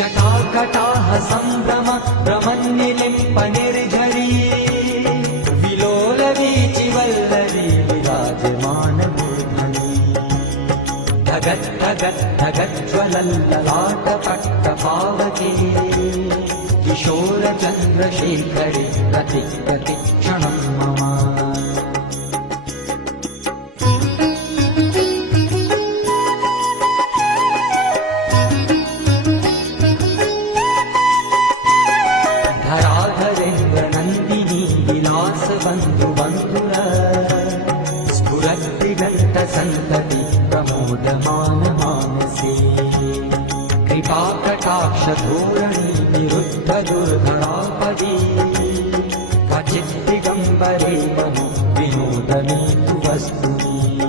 जटाकटाह सम्भ्रम भ्रमन्निलिम्प निर्झरी विलोलवीचिवल्लरी विराजमान मूर्धनि धगत् धगत् धगज्ज्वलल्ललाटपट्टपावके किशोर चन्द्रशेखरे प्रति प्रतिक्षणं मम धराधरेन्द्र नन्दिनी विलास बन्धु बन्धुर स्फुरद्दिगन्त सन्तति प्रमोदमान मानसे कृपा कटाक्ष धोरणी निरुद्ध दुर्धरापदी क्वचित् दिगम्बरे मनो विनोदनी तु वस्तुनि